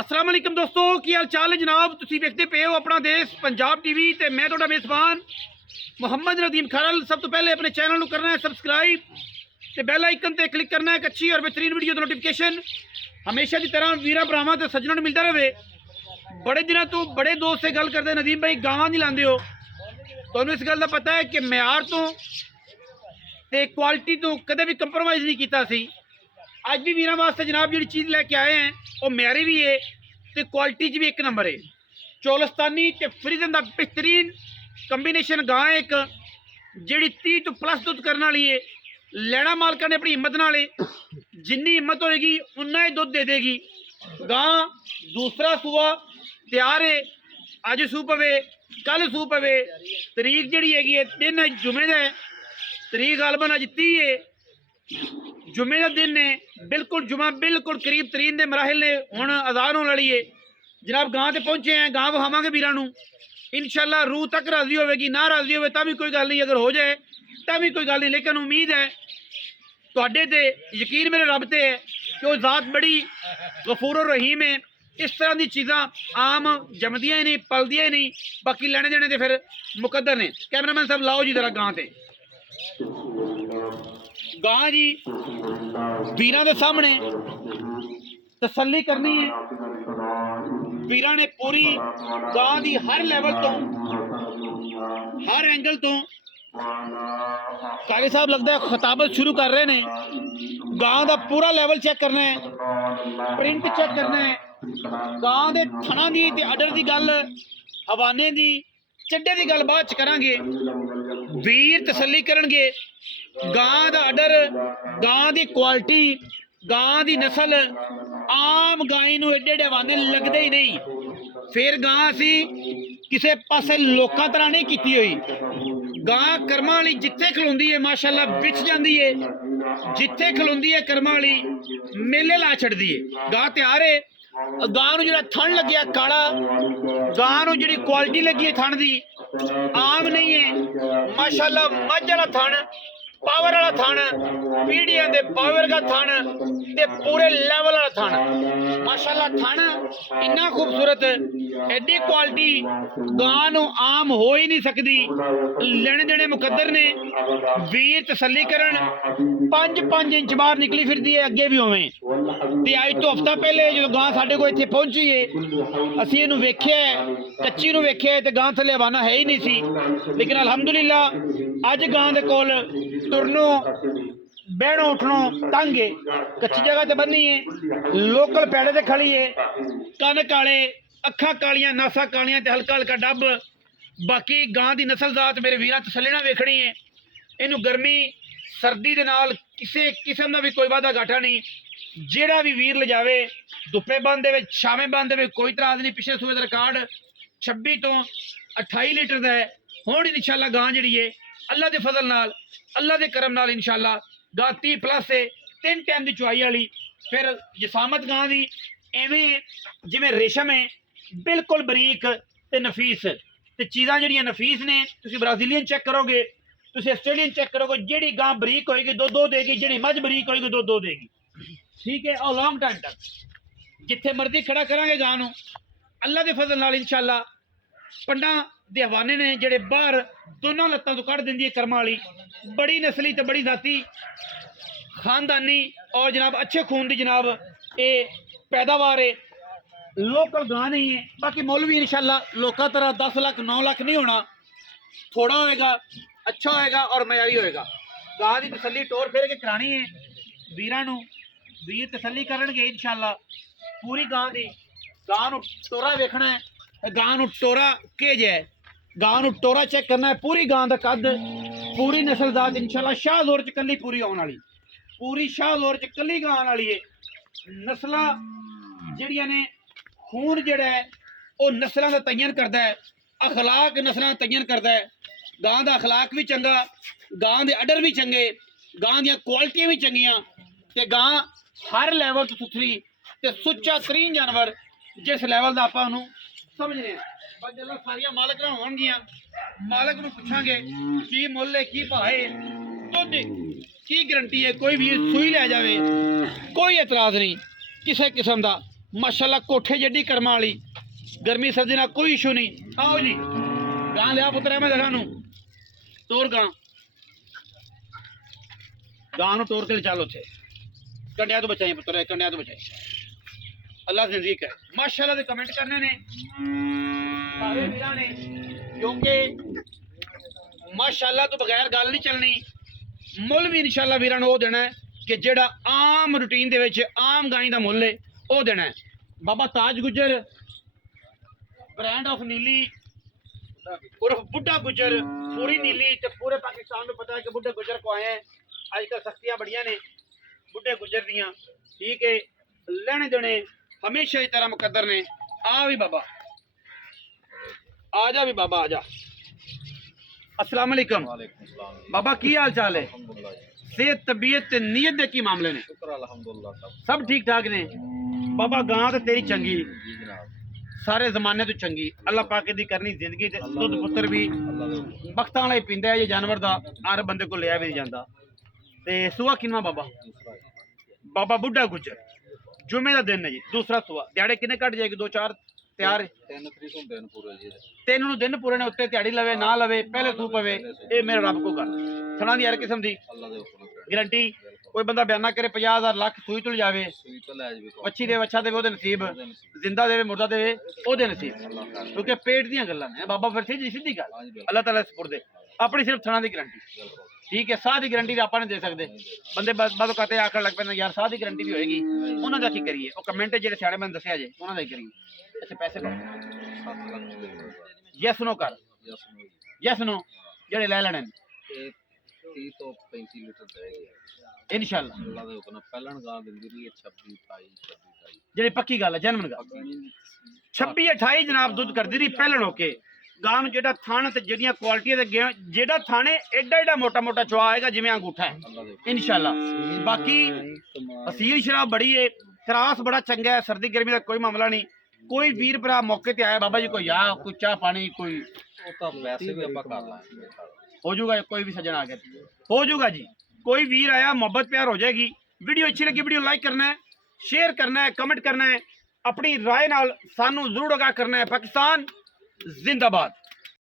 अस्सलाम वालेकुम दोस्तों, की हाल चाल है जनाब। तुसी देखते पे हो अपना देश पंजाब टीवी ते मैं तुहाडा मेज़बान मुहम्मद नदीम खरल। सब तो पहले अपने चैनल को करना है सबसक्राइब ते बैल आइकन ते क्लिक करना है। अच्छी और बेहतरीन वीडियो की नोटिफिकेशन हमेशा की तरह वीरा भरावां ते सज्जनों नूं मिलता रहे। बड़े दिनों तो बड़े दोस्त से गल करते नदीम भाई गावां नहीं लांदे हो, तुहानूं इस गल का पता है कि म्यार तो ते क्वालिटी तो कदे भी कंप्रोमाइज़ नहीं कीता सी। अज भी वीरां वास्ते जनाब जी चीज़ लैके आए हैं वो म्यारी भी है तो क्वालिटी भी एक नंबर है। चौलस्तानी ते फ्रीजन का बेहतरीन कंबीनेशन गां है एक जी 30 तो प्लस दुध करने वाली है। लैना मालका ने अपनी हिम्मत नाल जिन्नी हिम्मत होएगी उन्ना ही दुध दे देगी। गां दूसरा सूआ तैयार है, अज सू पवे कल सू पवे। तरीक जी है दिन जुमे का तरीक गालबन अज 30 है, जुमे का दिन है। बिल्कुल जुमा बिल्कुल करीब तरीन के मराहल ने हुण अजान होने वाली है। जनाब गांव से पहुंचे हैं, गांव विखावांगे वीरां नूं इंशाअल्लाह। रूह तक राजी होगी ना राजी हो भी कोई गल नहीं, अगर हो जाए तो भी कोई गल नहीं, लेकिन उम्मीद है तुहाडे ते यकीन मेरे रब ते है कि वो ज़ात बड़ी गफूर और रहीम है। इस तरह की चीज़ां आम जमदियां ही नहीं पलदियां ही नहीं, बाकी लेने देने तो फिर मुकद्दर ने। कैमरामैन साहब लाओ जी जरा गां ते गां जी वीरां दे सामने तसल्ली करनी है। वीरां ने पूरी गां दी हर लैवल तो हर एंगल तो कारी साहब लगता है खिताबत शुरू कर रहे हैं। गां दा पूरा लैवल चेक करना है, प्रिंट चेक करना है। गां दे थणा दी ते अडर दी गल, हवाने दी चड्डे दी गल बाद च करांगे। वीर तसल्ली करनगे गां दा अडर, गां दी क्वालिटी, गां दी नस्ल। आम गाई नूं एडे एडे हवाने लगदे ही नहीं। फिर गां असी किसी पासे लोकां तरह नहीं कीती हुई। गां कर्मां वाली जिथे खलोंदी है माशाअल्लाह विच जांदी है, जिथे खलोंदी है कर्मां वाली मेले ला छड़दी है। गां तैयार है। गां नूं जिहड़ा थण लग्गिया काला, गां नूं जिहड़ी क्वालिटी लगी है थण दी आम नहीं है माशाअल्लाह। मझ वाला थण, पावर वाला थण, पीढ़ियां दे पावर का थण ते पूरे लेवल वाला थण माशाअल्लाह। थण इन्ना खूबसूरत, एडी क्वालिटी गां नूं आम हो ही नहीं सकती। लेने देने मुकद्दर ने। वीर तसल्ली करन 5-5 इंच बाहर निकली फिरदी है, अगे भी होवे ते अज तो हफ्ता पहले जो गां साडे कोल इत्थे पहुंची है असीं इहनूं वेख्या कच्ची नूं वेख्या ते गां थल्ले हवाना है ही नहीं सी। लेकिन अलहमदुलिल्लाह अज गां दे कोल तुरनों बहनों उठनों तंग है, कच्ची जगह ते बनी है, लोकल पैड़े ते खड़ी है। कन काले, अखा कालियां, नासा कालियां ते हल्का हल्का डब। बाकी गां दी नस्ल जात मेरे वीरां तसल्ली नाल वेखणी है। इनू गर्मी सर्दी दे नाल किसी किस्म का भी कोई वादा घाटा नहीं। जेड़ा भी वीर ले जावे धुप्पे बंद दे विच छावे बंद दे विच कोई तराज नहीं। पिछले सूबे दा रिकॉर्ड 26 तो 28 लीटर का है। हुण इंशाअल्लाह गां जिहड़ी है अल्लाह के फजल नाल, अल्लाह के करम नाल इंशाअल्लाह गां 30 प्लस है, 3 टाइम की चुआई वाली। फिर जसामत गां दी एवें जिवें रेशम है, बिल्कुल बरीक ते नफीस ते चीज़ां जिहड़ियां नफीस ने। तुसीं ब्राजीलियन चेक करोगे, तुसीं आस्ट्रेलियन चेक करोगे, जिहड़ी गां बरीक होएगी दो देगी, जिहड़ी मझ बरीक होएगी दो देगी। ठीक है, और लॉन्ग टाइम तक जिथे मर्जी खड़ा करांगे गां नूं अल्लाह के फजल नाल इंशाअल्लाह। पंडा दे हवाने ने जिहड़े बाहर दोनों लत्तां तो कढ़ दिंदी है कर्मां वाली, बड़ी नस्ली ते बड़ी जाती खानदानी और जनाब अच्छे खून की जनाब ये पैदावार है। लोकल गां नहीं है। बाकी मुल भी इंशाअल्लाह लोका तरह 10 लाख 9 लाख नहीं होना, थोड़ा होएगा, अच्छा होएगा और मयारी होएगा। गां की तसल्ली टोर फेर के करानी है वीरां नूं। वीर तसल्ली करनगे इंशाअल्लाह पूरी गां दी। गां नूं टोरा वेखना है, गां नूं टोरा केज है, गां नूं टोरा चेक करना है। पूरी गां दा कद, पूरी नस्ल जात इंशाअल्लाह शाह जोर च कल्ली पूरी आने वाली, पूरी शाह जोर च कल्ली गां आने वाली है। नस्लां जिहड़ियां ने खून जिहड़ा है वो नस्लां दा तयन करदा है, अखलाक नस्लां तयन करदा है। गां दा अखलाक भी चंगा, गां दे अडर भी चंगे, गां दियां क्वालिटियां भी चंगियां ते गां हर लैवल तो सुथरी ते सुच्चा तरीन जानवर जिस लैवल का आपां उहनूं समझने हैं। बस गल्लां सारियां मालक नाल होणगीਆਂ, मालक नूं पुछांगे की मुੱਲ है की भाव है, दुध की गारंटी है। कोई भी सूई लै जावे कोई एतराज़ नहीं किसी किस्म का। माशाल्लाह कोठे जड्डी कर्मा वाली गर्मी सर्दी ना कोई इशू नहीं। आओ जी गां लिया पुत्र मैं देखा नू तोर गां गां तोर के चल उथे कंडिया तो बचाई पुत्र कंडिया तो बचाई अल्लाह जिंदगी करे। माशाल्लाह दे कमेंट करने ने सारे वीरां ने क्योंकि माशाल्लाह तो बगैर गल नहीं चलनी। मुल भी इंशाल्लाह वीरां वो देना है कि जेड़ा आम रूटीन दे विच आम गाई दा मुल है वो देना है। बाबा ताज गुजर ब्रांड ऑफ नीली उर्फ बुड्ढा गुजर पूरी नीली तो पूरे पाकिस्तान में पता है कि बुड्ढे गुजर को आए हैं। आजकल सख्तियां बढ़िया ने बुड्ढे गुजर दियां ठीक है लेने देने हमेशा इस तरह मुकद्दर ने। आ भी बाबा आ जा भी बाबा आ जा। अस्सलाम वालेकुम बाबा की हाल चाल है सेहत तबीयत नीयत दे की मामले ने सब ठीक ठाक ने बाबा गां तो तेरी चंगी सारे जमाने तो चंगी अल्लाह पाक दी करनी जिंदगी ते दुध पुत्र भी बख्तां वाला ही पींदा है ये जानवर दा हर बंदे को लिया भी नहीं जाता। ते सुआ किन्ना बाबा बाबा बुड्ढा गुजर जुमे का दिन है जी दूसरा सुआ दिहाड़े किन्ने कट जाएगी 2-4 तैयार 3 दिन पूरे ने उत्ते दिहाड़ी लवे ना लवे पहले तू पवे ये मेरे रब को कर थना दी हर किस्म दी गारंटी कोई बंदा बयाना करे 50,000 लाख सुई तुल जावे वच्छी दे वच्छा दे ओदे नसीब जिंदा देवे मुर्दा देवे ओदे नसीब क्योंकि पेट दी गल्लां ने बाबा फिर सीधी गल अल्लाह ताला सुपुर्द अपनी सिर्फ थना दी गारंटी ठीक है साह की गारंटी आप नहीं दे सकते बंदे बाद कहते आखर लग पैंदे यार साह की गारंटी भी होएगी उन्होंने की करिए वो कमेंट जो सियाने मैंने दसिया जे उन्होंने करिए। अच्छा पैसे यस नो कर यस नो जेडे ले लेने इंशाअल्लाह जेडी पक्की गल है जन्म 26-28 जनाब दुध कर दी पहलन होके गां जेड़ा थान ते जेड़ियां क्वालिटियां ते जेड़ा थाने एडा एडा मोटा मोटा चवा आएगा जिवें अंगूठा है इंशाअल्लाह। बाकी असील शराब बड़ी है खरास बड़ा चंगा है सर्दी गर्मी का कोई मामला नहीं। कोई वीर भरा मौके ते आया बाबा जी कोई आ कोई चाह पानी कोई हो जाऊगा कोई भी सज्जन आ गया हो जाऊगा जी कोई वीर आया मोहब्बत प्यार हो जाएगी। वीडियो अच्छी लगी वीडियो लाइक करना है शेयर करना है कमेंट करना है अपनी राय नाल सानू जरूर आगाह करना है। पाकिस्तान जिंदाबाद।